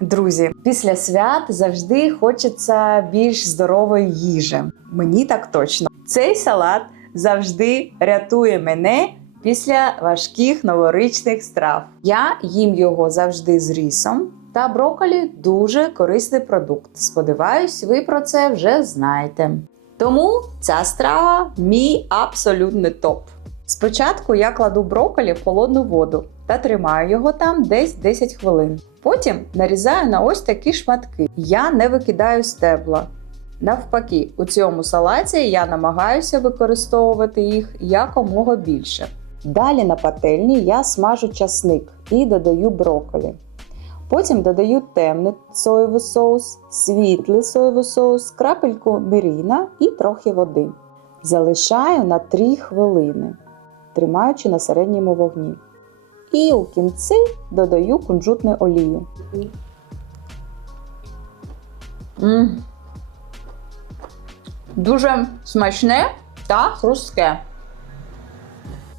Друзі, після свят завжди хочеться більш здорової їжі. Мені так точно. Цей салат завжди рятує мене після важких новорічних страв. Я їм його завжди з рисом. Та брокколі дуже корисний продукт. Сподіваюсь, ви про це вже знаєте. Тому ця страва мій абсолютний топ. Спочатку я кладу брокколі в холодну воду та тримаю його там десь 10 хвилин. Потім нарізаю на ось такі шматки. Я не викидаю стебла. Навпаки, у цьому салаті я намагаюся використовувати їх якомога більше. Далі на пательні я смажу часник і додаю брокколі. Потім додаю темний соєвий соус, світлий соєвий соус, крапельку міріна і трохи води. Залишаю на 3 хвилини, тримаючи на середньому вогні. І у кінці додаю кунжутну олію. Mm. Дуже смачне та хрустке.